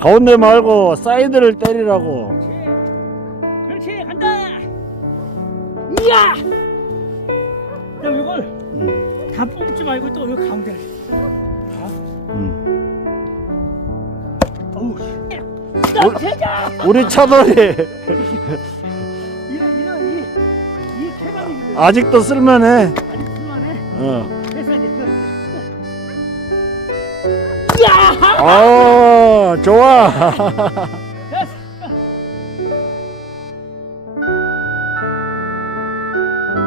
가운데 말고 사이드를 때리라고. 그렇지 간다. 이야. 그럼 이걸 다 뽑지 말고 또 여기 가운데를. 어우. 제자. 우리 차돌이 이런 이 쾌감이거든. 아직도 쓸만해. 아직 쓸만해. 그래서 이제 야. 좋아.